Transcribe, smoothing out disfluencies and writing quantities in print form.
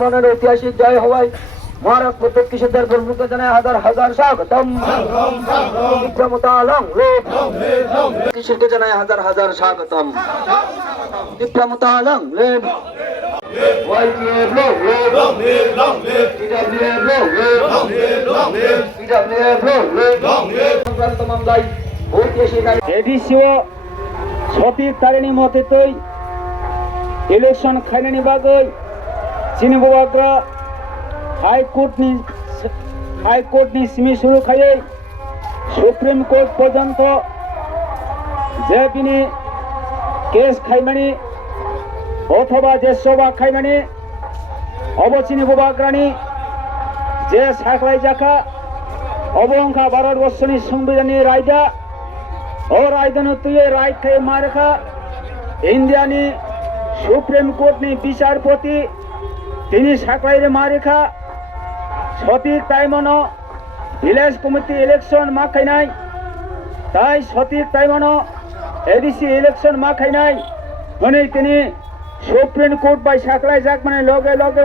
মনের ঐতিহাসিক জয় হওয়ায় মহারাজ প্রত্যেক কৃষকদের প্রভুকে জানায় হাজার হাজার স্বাগতম। বিক্রমতালং কৃষককে জানায় হাজার হাজার স্বাগতম। বিক্রমতালং एडीसीओ सती तारिणी मतेतै इलेक्शन खायनायनि बागै चिनि बबाग्रा हाइकोर्टनि सिमी सुरुखायै सुप्रीम कोर्ट पर्यन्त जे बिनि केस खायमानि अथवा जे सभा खायमानि अबचिनि बबाग्रानि जे साख्लायजाखा अबंखा भारतवर्षनि संविधाननि रायदा और रायदानुतुये राइट खाय मारखा इंडियानि सुप्रीम कोर्टनि विचारपति तिनि साख्लायरे मारेखा सठिक टाइमावनो विलेज कमिटी इलेक्शन माखायनाय ताई सठिक टाइमावनो एडीसी इलेक्शन माखायनाय हनै तिनि सुप्रीम कोर्ट बाय साख्लायजाक माने लगे लगे